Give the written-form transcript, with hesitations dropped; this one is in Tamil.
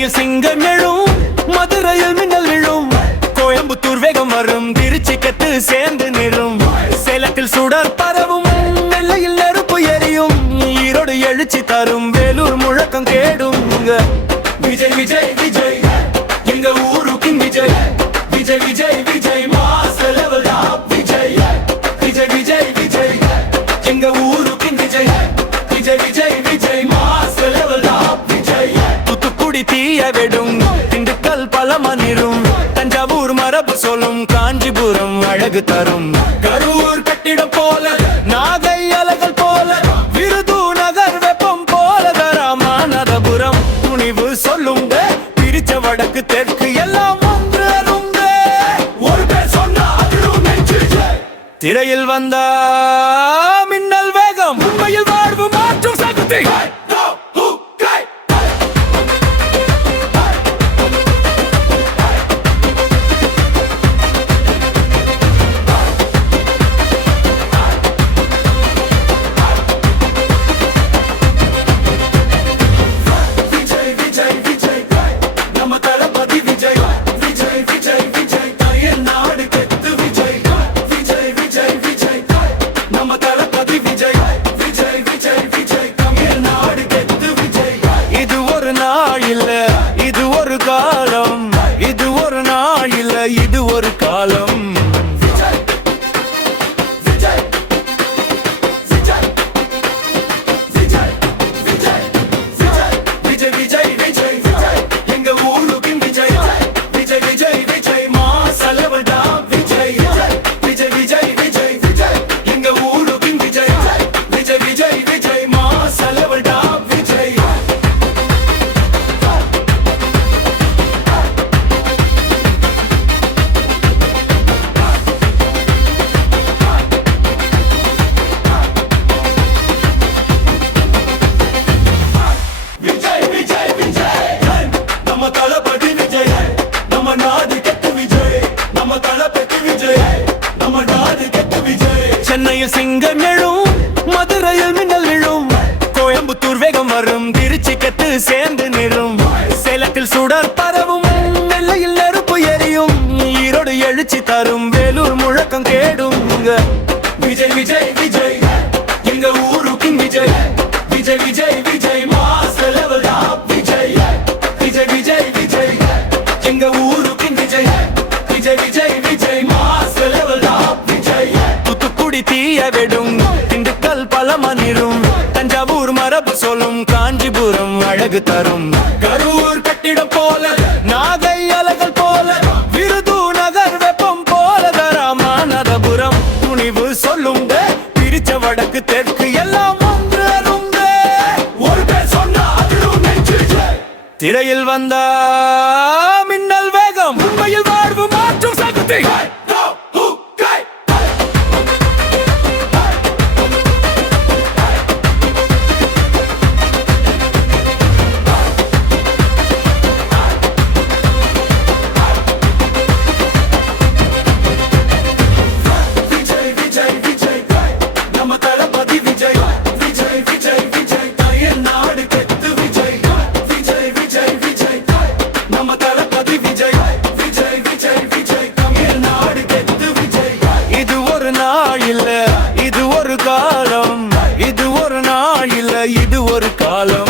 சென்னையில் சிங்கம் எழும், மதுரையில் மின்னல் விழும், கோயம்புத்தூர் வேகம் வரும், திருச்சி கத்து சேர்ந்து நிறும், சேலத்தில் சுடர் பரவும், நெல்லையில் நெருப்பு எரியும், ஈரோடு எழுச்சி தரும், வேலூர் முழக்கம் கேடும். விஜய் விஜய் விஜய் எங்க ஊருக்கு Vijay, Vijay Vijay Vijay mass level up Vijay, Vijay Vijay Vijay எங்க ஊருக்கு Vijay, Vijay Vijay Vijay mass level up Vijay. Thoothukudi தீய வெடும், திண்டுக்கல் பலமனிரும், தஞ்சாவூர் மரபு சொல்லும், காஞ்சிபுரம் அழகு தரும், கரூர் கட்டிடம் போல, நாகை அலகல் போல, விருதுநகர் வெப்பம் போல, ராமநாதபுரம் துணிவு சொல்லும், பிரிச்ச வடக்கு தெற்கு எல்லாம் ஒன்று அருங்க. ஒரு பேர் சொன்னா அதிரும் நெஞ்சு. திரையில் வந்தா மின்னல் வேகம், உண்மையில் வாழ்வு மாற்றும் சக்தி. இது ஒரு காலம், இது ஒரு நாள் இல்ல, இது ஒரு காலம். விஜய் விஜய் விஜய் விஜய் விஜய் விஜய் விஜய் விஜய் விஜய் எங்க ஊருக்கு Vijay, Vijay Vijay Vijay mass level up Vijay, Vijay Vijay Vijay Vijay எங்க ஊருக்கு Vijay, Vijay Vijay Vijay mass level up Vijay. சென்னையில் சிங்கம் எழும், மதுரையில் மின்னல் விழும், கோயம்புத்தூர் வேகம் வரும், திருச்சி கத்து சேர்ந்து நிறும், சேலத்தில் சுடர் பரவும், நெல்லையில் நெருப்பு எரியும், ஈரோடு எழுச்சி தரும், வேலூர் முழக்கம் கேடும். விஜய் விஜய் விஜய் எங்க ஊருக்கு Vijay, Vijay Vijay Vijay mass level up Vijay, Vijay Vijay Vijay எங்க ஊருக்கு Vijay, Vijay Vijay Vijay mass level up Vijay. Thoothukudi தீய வெடும், திண்டுக்கல் பலமனிரும், தஞ்சாவூர் மரபு சொல்லும், காஞ்சிபுரம் அழகு தரும், கரூர் கட்டிடம் போல, நாகை அலகல் போல, விருதுநகர் வெப்பம் போல, ராமநாதபுரம் துணிவு சொல்லும், பிரிச்ச வடக்கு தெற்கு எல்லாம் ஒன்று அருங்க. ஒரு பேர் சொன்னா அதிரும் நெஞ்சு. திரையில் வந்தா மின்னல் வேகம், உண்மையில் வாழ்வு மாற்றும் சக்தி. இது ஒரு காலம், இது ஒரு நாள் இல்ல, இது ஒரு காலம்.